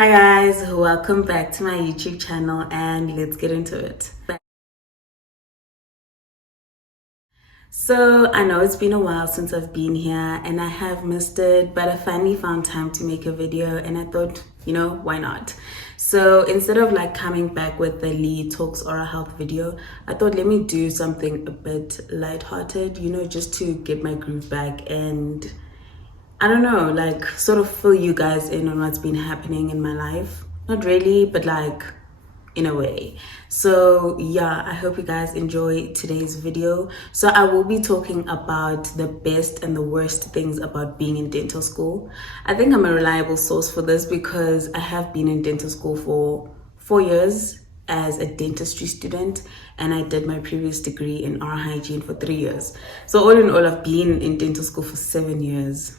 Hi guys, welcome back to my YouTube channel and let's get into it. So I know it's been a while since I've been here and I have missed it, but I finally found time to make a video and I thought, why not? So instead of like coming back with the Lee Talks Oral Health video, I thought let me do something a bit lighthearted, just to get my groove back and I don't know, like sort of fill you guys in on what's been happening in my life. Not really, but like in a way. So yeah, I hope you guys enjoy today's video. So I will be talking about the best and the worst things about being in dental school. I think I'm a reliable source for this because I have been in dental school for 4 years as a dentistry student, and I did my previous degree in oral hygiene for 3 years. So all in all, I've been in dental school for 7 years.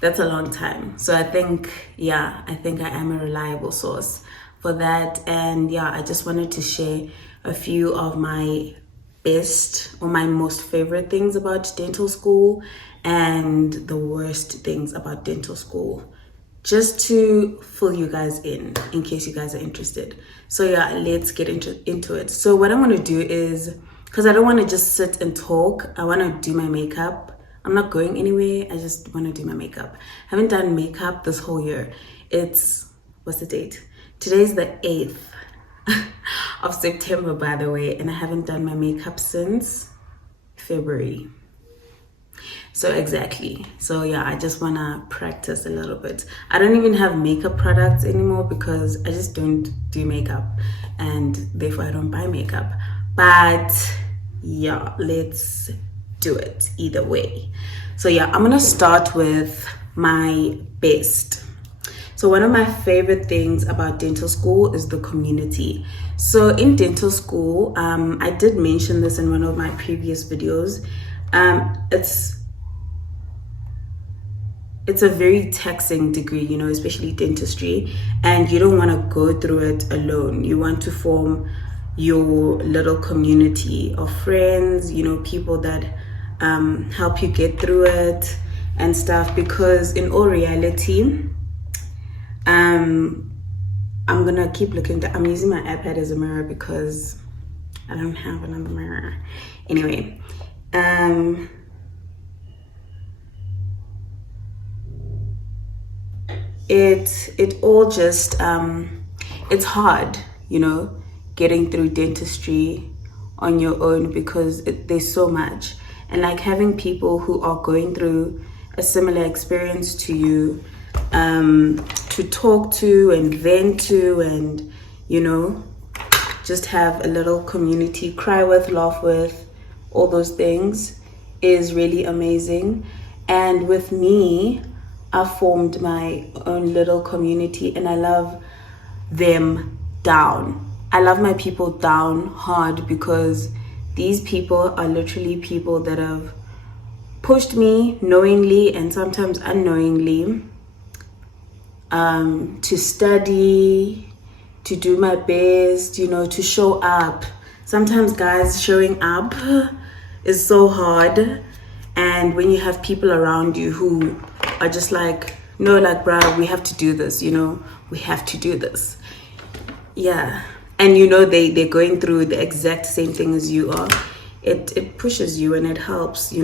That's a long time. So I think I am a reliable source for that. And yeah, I just wanted to share a few of my best or my most favorite things about dental school and the worst things about dental school, just to fill you guys in case you guys are interested. So yeah, let's get into it. So what I want to do is, because I don't want to just sit and talk, I want to do my makeup. I'm not going anywhere. I just want to do my makeup. I haven't done makeup this whole year. What's the date? Today's the 8th of September, by the way, and I haven't done my makeup since February. So exactly. So yeah, I just want to practice a little bit. I don't even have makeup products anymore because I just don't do makeup and therefore I don't buy makeup. But yeah, let's do it either way. So yeah, I'm gonna start with my best. So one of my favorite things about dental school is the community. So in dental school, I did mention this in one of my previous videos. It's a very taxing degree, especially dentistry, and you don't want to go through it alone. You want to form your little community of friends, people that help you get through it and stuff, because in all reality, I'm gonna keep looking I'm using my iPad as a mirror because I don't have another mirror. Anyway, it all just it's hard, getting through dentistry on your own because there's so much. And like having people who are going through a similar experience to you, to talk to and vent to, and just have a little community, cry with, laugh with, all those things is really amazing. And with me, I formed my own little community and I love them down. I love my people down hard because these people are literally people that have pushed me knowingly and sometimes unknowingly to study, to do my best, to show up. Sometimes, guys, showing up is so hard. And when you have people around you who are just like, no, like, bruh, we have to do this, we have to do this. Yeah. And they're going through the exact same thing as you are. It pushes you and it helps,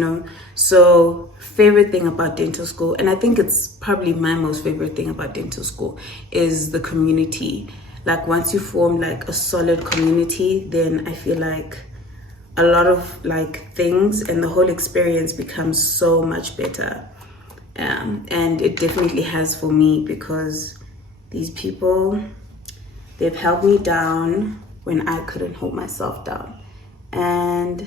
So favorite thing about dental school, and I think it's probably my most favorite thing about dental school, is the community. Like once you form like a solid community, then I feel like a lot of like things and the whole experience becomes so much better. And it definitely has for me because these people, they've held me down when I couldn't hold myself down. And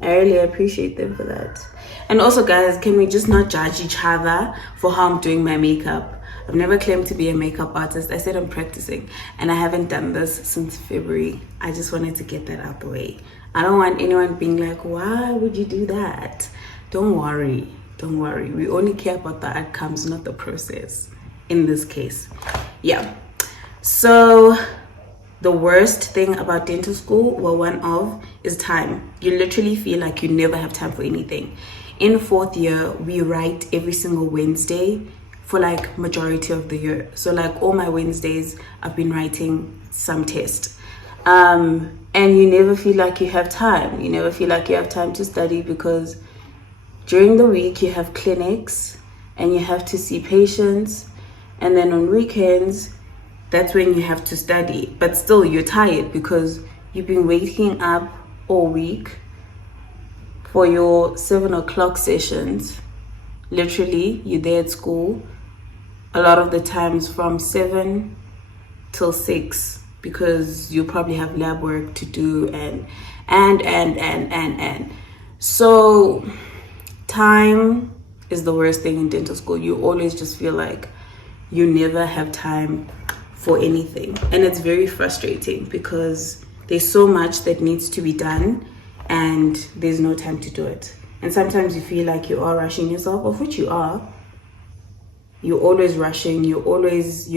I really appreciate them for that. And also, guys, can we just not judge each other for how I'm doing my makeup? I've never claimed to be a makeup artist. I said I'm practicing and I haven't done this since February. I just wanted to get that out the way. I don't want anyone being like, why would you do that? Don't worry. We only care about the outcomes, not the process in this case. Yeah. So the worst thing about dental school, well, one of, is time. You literally feel like you never have time for anything. in fourth year, we write every single Wednesday for like majority of the year. So like all my Wednesdays, I've been writing some test. And you never feel like you have time. You never feel like you have time to study, because during the week you have clinics and you have to see patients, and then on weekends, that's when you have to study. But still, you're tired because you've been waking up all week for your 7 o'clock sessions. Literally, you're there at school a lot of the times from 7 till 6, because you probably have lab work to do and. So time is the worst thing in dental school. You always just feel like you never have time for anything, and it's very frustrating because there's so much that needs to be done and there's no time to do it. And sometimes you feel like you are rushing yourself, of which you are. You're always rushing, you're always,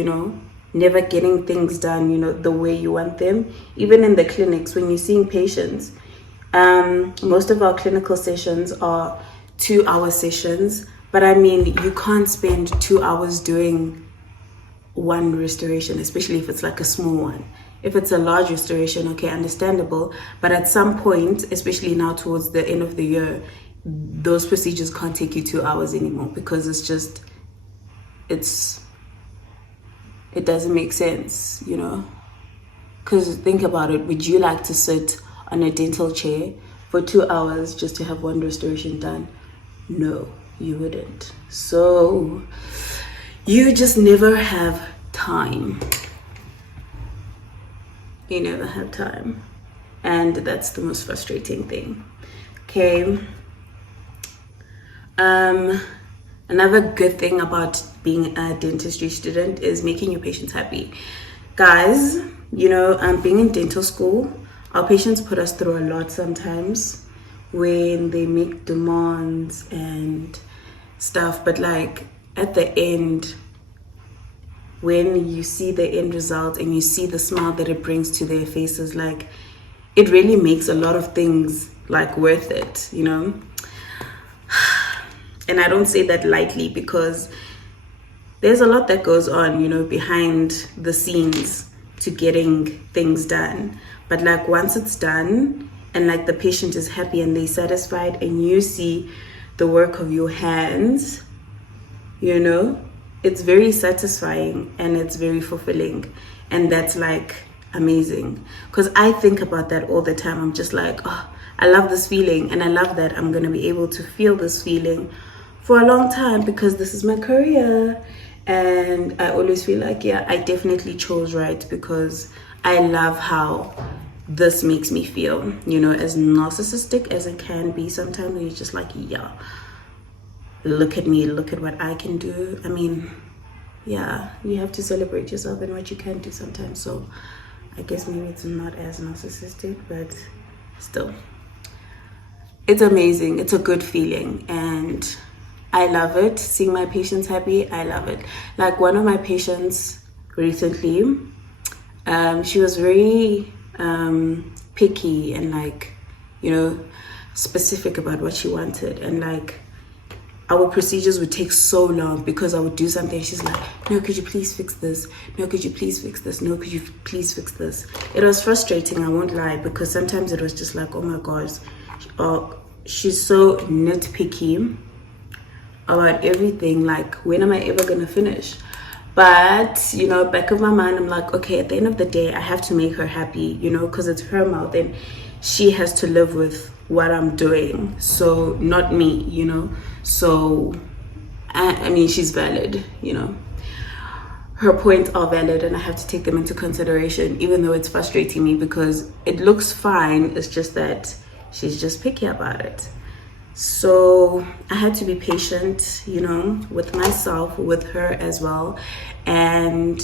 never getting things done, the way you want them. Even in the clinics, when you're seeing patients, most of our clinical sessions are 2-hour sessions, but I mean, you can't spend 2 hours doing one restoration, especially if it's like a small one. If it's a large restoration, okay, understandable, but at some point, especially now towards the end of the year, those procedures can't take you 2 hours anymore, because it doesn't make sense, because think about it. Would you like to sit on a dental chair for 2 hours just to have one restoration done? No, you wouldn't. So you just never have time. You never have time, and that's the most frustrating thing. Okay. Another good thing about being a dentistry student is making your patients happy. Guys, being in dental school, our patients put us through a lot sometimes when they make demands and stuff, but like at the end, when you see the end result and you see the smile that it brings to their faces, like it really makes a lot of things like worth it, And I don't say that lightly, because there's a lot that goes on, behind the scenes to getting things done. But like once it's done and like the patient is happy and they're satisfied and you see the work of your hands, it's very satisfying and it's very fulfilling. And that's like amazing, because I think about that all the time. I'm just like, oh, I love this feeling, and I love that I'm going to be able to feel this feeling for a long time, because this is my career. And I always feel like, yeah, I definitely chose right, because I love how this makes me feel, as narcissistic as it can be sometimes, when you're just like, yeah, look at me, look at what I can do. I mean, yeah, you have to celebrate yourself and what you can do sometimes. So I guess maybe it's not as narcissistic, but still, it's amazing. It's a good feeling, and I love it. Seeing my patients happy, I love it. Like one of my patients recently, she was very picky and like, specific about what she wanted. And like our procedures would take so long because I would do something. She's like, no, could you please fix this? No, could you please fix this? No, could you please fix this? It was frustrating, I won't lie, because sometimes it was just like, oh my gosh, she's so nitpicky about everything. Like, when am I ever gonna finish? But back of my mind, I'm like, okay, at the end of the day, I have to make her happy, because it's her mouth and she has to live with what I'm doing, so not me, so I mean, she's valid, her points are valid, and I have to take them into consideration, even though it's frustrating me because it looks fine. It's just that she's just picky about it. So I had to be patient, with myself, with her as well, and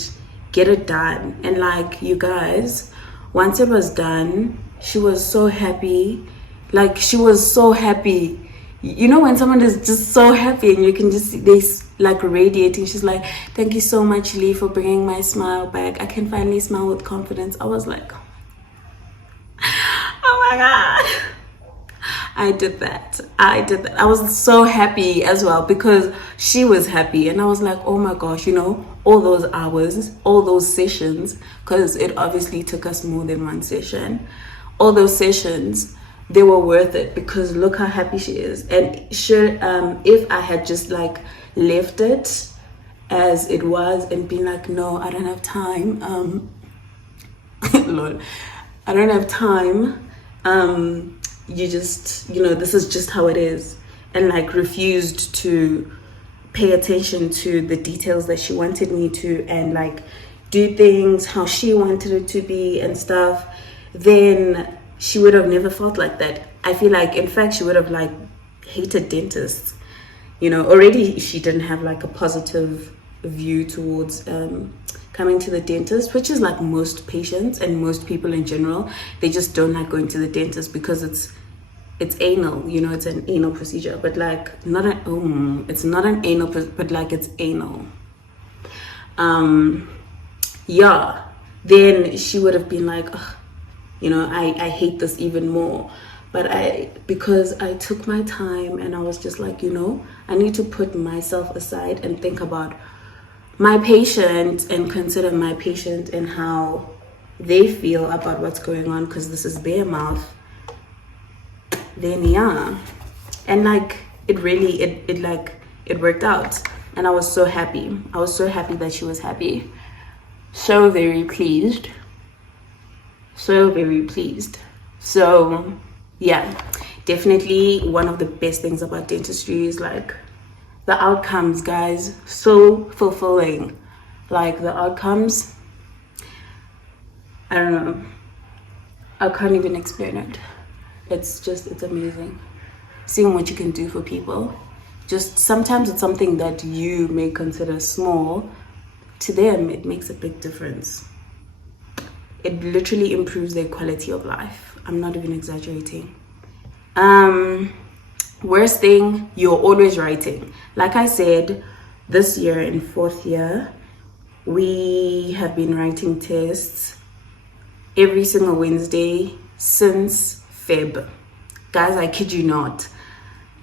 get it done. And like, you guys, once it was done, she was so happy. Like, she was so happy. When someone is just so happy and you can just see they like radiating. She's like, thank you so much, Lee, for bringing my smile back. I can finally smile with confidence. I was like, oh my God. I did that. I was so happy as well because she was happy, and I was like, oh my gosh, all those hours, all those sessions, because it obviously took us more than one session. All those sessions, they were worth it because look how happy she is. And sure, if I had just like left it as it was and been like, no, I don't have time. Lord, I don't have time. You just, this is just how it is, and like refused to pay attention to the details that she wanted me to, and like do things how she wanted it to be and stuff, then she would have never felt like that. I feel like, in fact, she would have like hated dentists. Already she didn't have like a positive view towards coming to the dentist, which is like most patients and most people in general. They just don't like going to the dentist because it's anal, it's an anal procedure, but like it's not an anal, but like it's anal. Yeah, then she would have been like, ugh, I hate this even more. But because I took my time and I was just like, I need to put myself aside and think about my patient and consider my patient and how they feel about what's going on, because this is their mouth. Then yeah, and like it really it worked out, and I was so happy. That she was happy. So very pleased. So yeah, definitely one of the best things about dentistry is like the outcomes, guys. So fulfilling. Like the outcomes, I don't know, I can't even explain it. It's amazing seeing what you can do for people. Just sometimes it's something that you may consider small, to them it makes a big difference. It literally improves their quality of life. I'm not even exaggerating. Worst thing, you're always writing. Like I said, this year in 4th year, we have been writing tests every single Wednesday since Feb. Guys, I kid you not.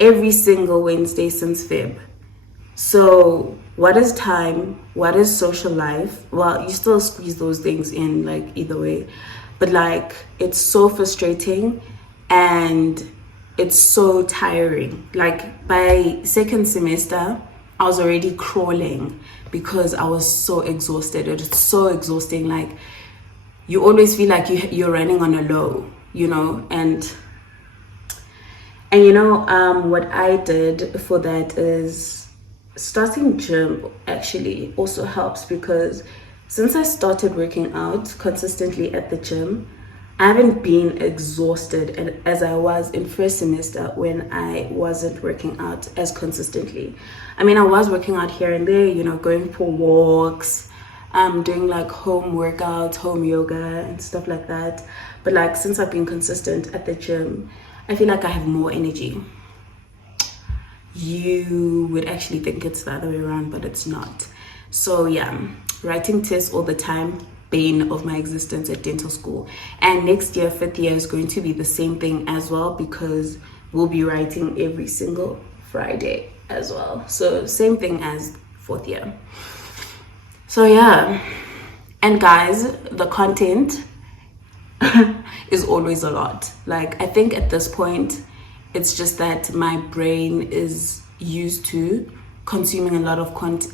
Every single Wednesday since Feb. So what is time? What is social life? Well, you still squeeze those things in, like either way. But like, it's so frustrating and it's so tiring. Like by 2nd semester, I was already crawling because I was so exhausted. It was so exhausting. Like you always feel like you're running on a low, and what I did for that is starting gym actually also helps, because since I started working out consistently at the gym, I haven't been exhausted as I was in 1st semester when I wasn't working out as consistently. I mean, I was working out here and there, going for walks, doing like home workouts, home yoga and stuff like that. But like, since I've been consistent at the gym, I feel like I have more energy. You would actually think it's the other way around, but it's not. So yeah, writing tests all the time, bane of my existence at dental school. And next year, 5th year, is going to be the same thing as well, because we'll be writing every single Friday as well. So same thing as 4th year. So yeah, and guys, the content is always a lot. Like I think at this point, it's just that my brain is used to consuming a lot of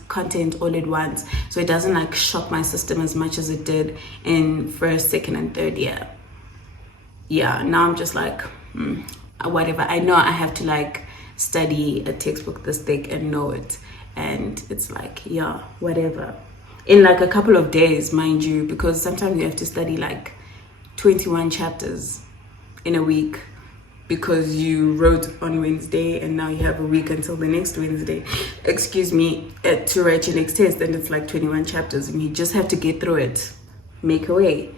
content all at once, so it doesn't like shock my system as much as it did in 1st, 2nd, and 3rd year. Yeah, now I'm just like whatever. I know I have to like study a textbook this thick and know it, and it's like, yeah, whatever, in like a couple of days, mind you, because sometimes you have to study like 21 chapters in a week, because you wrote on Wednesday and now you have a week until the next Wednesday, to write your next test, and it's like 21 chapters and you just have to get through it, make a way,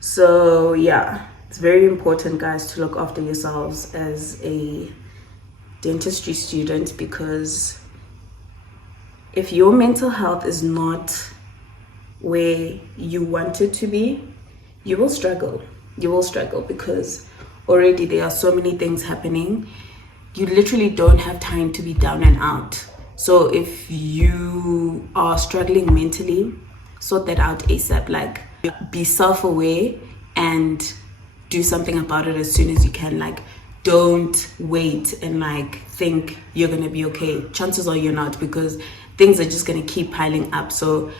So yeah, it's very important, guys, to look after yourselves as a dentistry student, because if your mental health is not where you want it to be, you will struggle, because already there are so many things happening. You literally don't have time to be down and out. So if you are struggling mentally, sort that out ASAP. Like, be self-aware and do something about it as soon as you can. Like, don't wait and like think you're gonna be okay. Chances are you're not, because things are just gonna keep piling up. So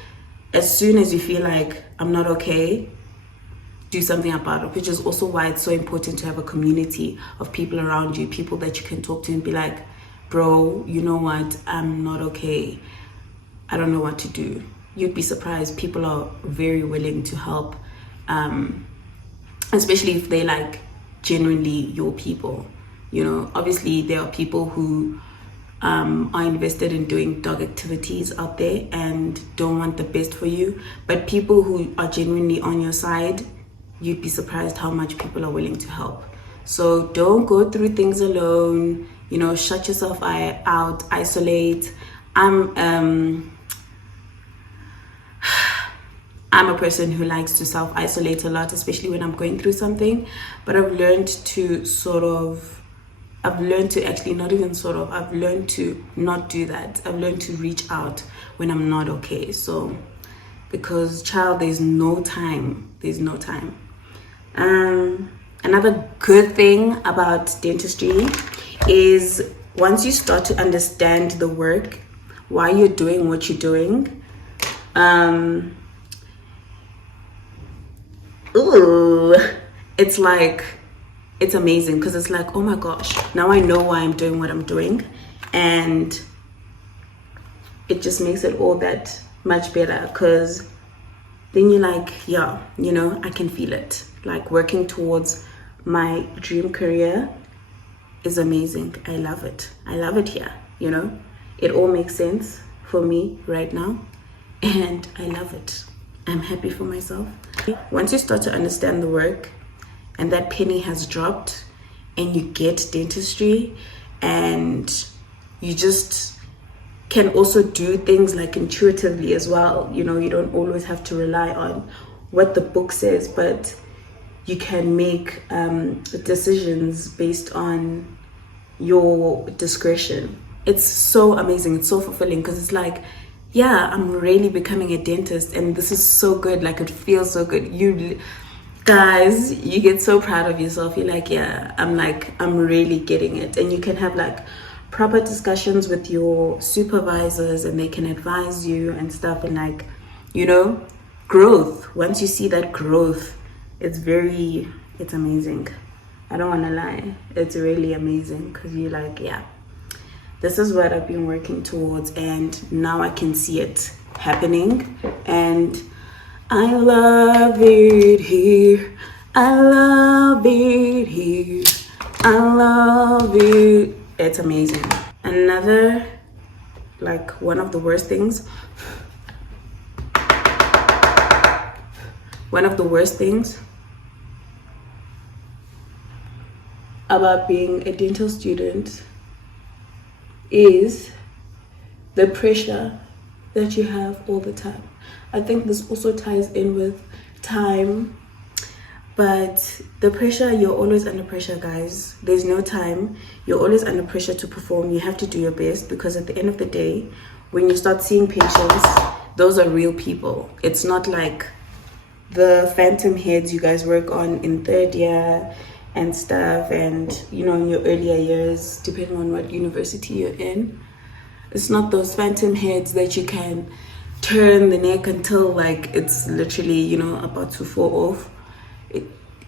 as soon as you feel like I'm not okay, do something about it, which is also why it's so important to have a community of people around you, people that you can talk to and be like, bro, you know what, I'm not okay, I don't know what to do. You'd be surprised, people are very willing to help, especially if they like genuinely your people. You know, obviously there are people who are invested in doing dog activities out there and don't want the best for you, but people who are genuinely on your side, you'd be surprised how much people are willing to help. So don't go through things alone, you know, shut yourself out, isolate. I'm a person who likes to self-isolate a lot, especially when I'm going through something, but I've learned to I've learned to not do that. I've learned to reach out when I'm not okay. So, because child, there's no time. Another good thing about dentistry is once you start to understand the work, why you're doing what you're doing, it's like, it's amazing, because it's like, oh my gosh, now I know why I'm doing what I'm doing, and it just makes it all that much better, because then you're like, yeah, you know, I can feel it. Like, working towards my dream career is amazing. I love it here, you know. It all makes sense for me right now, and I love it. I'm happy for myself. Once you start to understand the work and that penny has dropped and you get dentistry, and you just can also do things like intuitively as well. You know, you don't always have to rely on what the book says, but you can make decisions based on your discretion. It's so amazing. It's so fulfilling, because it's like, yeah, I'm really becoming a dentist, and this is so good. Like, it feels so good. You guys, you get so proud of yourself. You're like, yeah, I'm really getting it. And you can have like proper discussions with your supervisors, and they can advise you and stuff, and like, you know, growth. Once you see that growth, it's amazing. I don't want to lie, it's really amazing, because you're like, yeah, this is what I've been working towards, and now I can see it happening, and I love it here. I love it here. I love it. It's amazing. Another, like, one of the worst things about being a dental student is the pressure that you have all the time. I think this also ties in with time, but the pressure, you're always under pressure, guys. There's no time. You're always under pressure to perform. You have to do your best, because at the end of the day, when you start seeing patients, those are real people. It's not like the phantom heads you guys work on in third year and stuff, and you know, in your earlier years, depending on what university you're in. It's not those phantom heads that you can turn the neck until like it's literally, you know, about to fall off.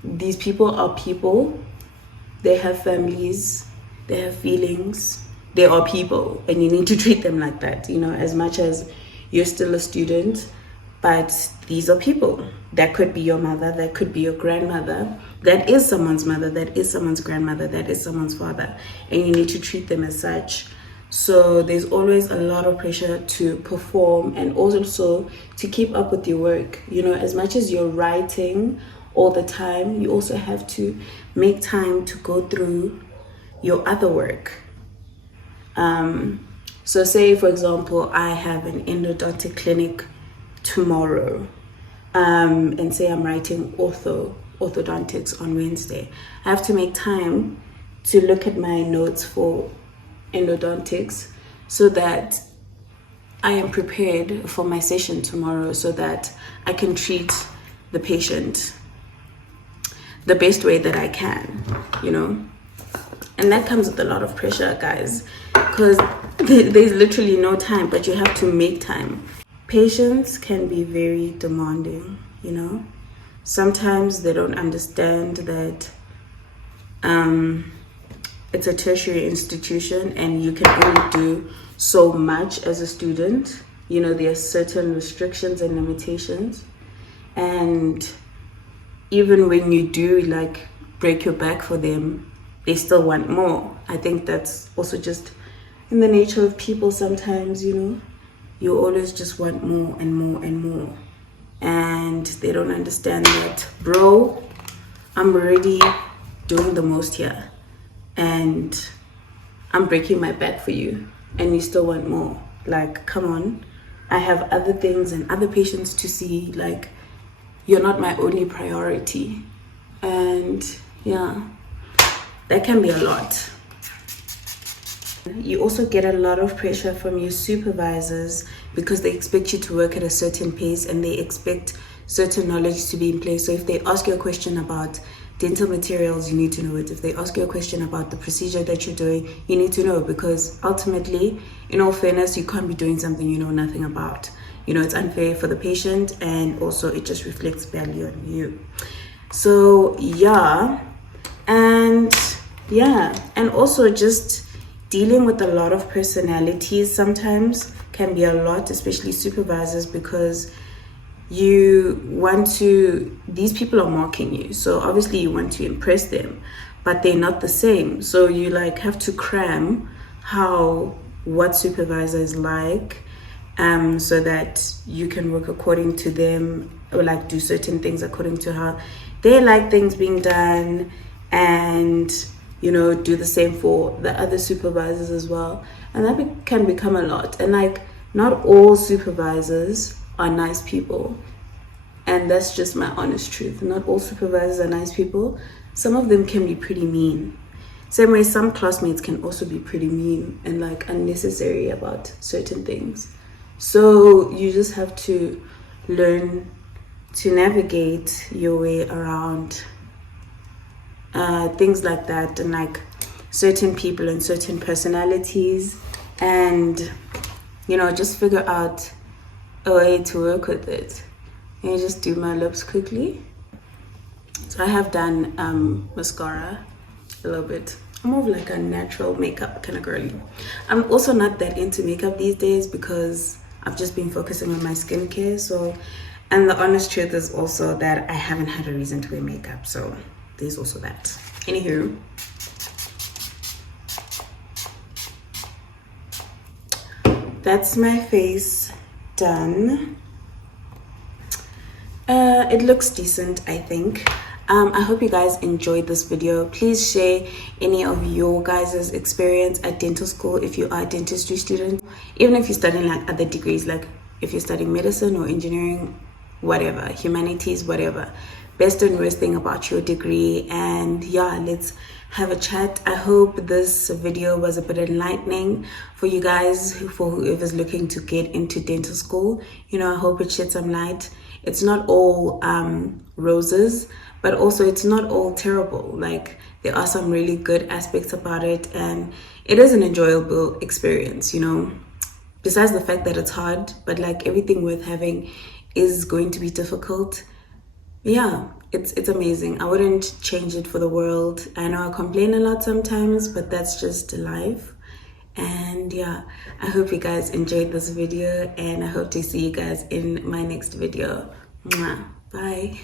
These people are people. They have families, they have feelings, they are people, and you need to treat them like that, you know, as much as you're still a student. But these are people. That could be your mother, that could be your grandmother, that is someone's mother, that is someone's grandmother, that is someone's father, and you need to treat them as such. So there's always a lot of pressure to perform, and also to keep up with your work. You know, as much as you're writing all the time, you also have to make time to go through your other work. So say, for example, I have an endodontic clinic tomorrow, and say I'm writing ortho. orthodontics on Wednesday. I have to make time to look at my notes for endodontics so that I am prepared for my session tomorrow, so that I can treat the patient the best way that I can, you know. And that comes with a lot of pressure, guys, because there's literally no time, but you have to make time. Patients can be very demanding, you know. Sometimes they don't understand that it's a tertiary institution and you can only do so much as a student. You know, there are certain restrictions and limitations. And even when you do like break your back for them, they still want more. I think that's also just in the nature of people sometimes, you know. You always just want more and more and more. And they don't understand that, bro, I'm already doing the most here. And I'm breaking my back for you. And you still want more. Like, come on. I have other things and other patients to see. Like, you're not my only priority. And yeah, that can be a lot. You also get a lot of pressure from your supervisors because they expect you to work at a certain pace and they expect certain knowledge to be in place. So if they ask you a question about dental materials, you need to know it. If they ask you a question about the procedure that you're doing, you need to know, because ultimately, in all fairness, you can't be doing something you know nothing about. You know, it's unfair for the patient, and also it just reflects badly on you. So yeah, and also just dealing with a lot of personalities sometimes can be a lot, especially supervisors, because these people are mocking you. So obviously you want to impress them, but they're not the same. So you like have to cram what supervisor is like, so that you can work according to them, or like do certain things according to how they like things being done, and you know, do the same for the other supervisors as well. And that can become a lot. And like, not all supervisors are nice people. And that's just my honest truth. Not all supervisors are nice people. Some of them can be pretty mean. Same way some classmates can also be pretty mean and like unnecessary about certain things. So you just have to learn to navigate your way around things like that, and like certain people and certain personalities, and you know, just figure out a way to work with it. And you just do my lips quickly. So I have done mascara a little bit. I'm more of like a natural makeup kind of girly. I'm also not that into makeup these days because I've just been focusing on my skincare. So, and the honest truth is also that I haven't had a reason to wear makeup, so there's also that. Anywho, that's my face done. It looks decent, I think. I hope you guys enjoyed this video. Please share any of your guys' experience at dental school if you are a dentistry student. Even if you're studying like other degrees, like if you're studying medicine or engineering, whatever, humanities, whatever. Best and worst thing about your degree. And yeah, let's have a chat. I hope this video was a bit enlightening for you guys, for whoever's looking to get into dental school. You know, I hope it shed some light. It's not all roses, but also it's not all terrible. Like, there are some really good aspects about it, and it is an enjoyable experience, you know, besides the fact that it's hard, but like everything worth having is going to be difficult. Yeah, it's amazing. I wouldn't change it for the world. I know I complain a lot sometimes, but that's just life. And yeah, I hope you guys enjoyed this video, and I hope to see you guys in my next video. Mwah. Bye.